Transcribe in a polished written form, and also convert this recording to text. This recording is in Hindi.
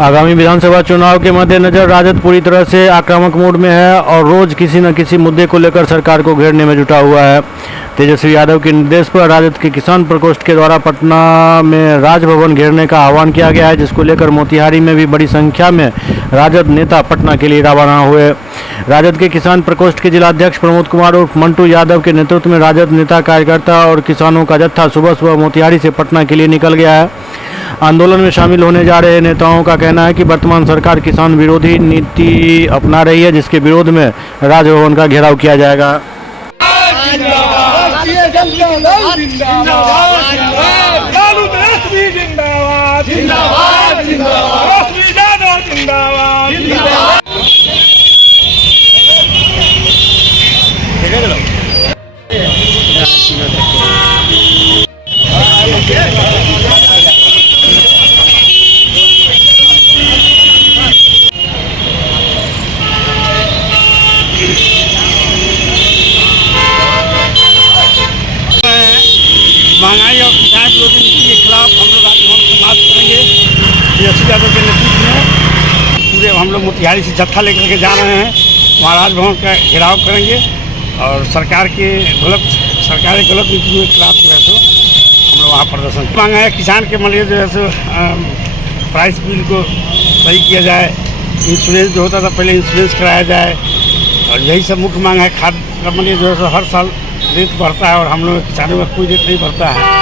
आगामी विधानसभा चुनाव के मद्देनजर राजद पूरी तरह से आक्रामक मोड में है और रोज किसी न किसी मुद्दे को लेकर सरकार को घेरने में जुटा हुआ है। तेजस्वी यादव के निर्देश पर राजद के किसान प्रकोष्ठ के द्वारा पटना में राजभवन घेरने का आह्वान किया गया है, जिसको लेकर मोतिहारी में भी बड़ी संख्या में राजद नेता पटना के लिए रवाना हुए। राजद के किसान प्रकोष्ठ के जिलाध्यक्ष प्रमोद कुमार उर्फ मंटू यादव के नेतृत्व में राजद नेता, कार्यकर्ता और किसानों का जत्था सुबह सुबह मोतिहारी से पटना के लिए निकल गया है। आंदोलन में शामिल होने जा रहे नेताओं का कहना है कि वर्तमान सरकार किसान विरोधी नीति अपना रही है, जिसके विरोध में राजभवन का घेराव किया जाएगा। महंगाई और किसान विरोधी नीति के खिलाफ हम लोग राजभवन से मार्च करेंगे। तेजस्वी यादव के नेतृत्व में पूरे हम लोग मोतिहारी से जत्था लेकर के जा रहे हैं, वहाँ राजभवन का घेराव करेंगे और सरकार की गलत नीति के खिलाफ जो है सो हम लोग वहाँ प्रदर्शन मांगा है। किसान के लिए जो है सो प्राइस बिल को सही किया जाए, इंश्योरेंस जो होता था पहले इंश्योरेंस कराया जाए, और यही सब मुख्य मांग है। खाद का जो है सो हर साल रेट बढ़ता है और हम लोग किसानों का कोई रेट नहीं बढ़ता है।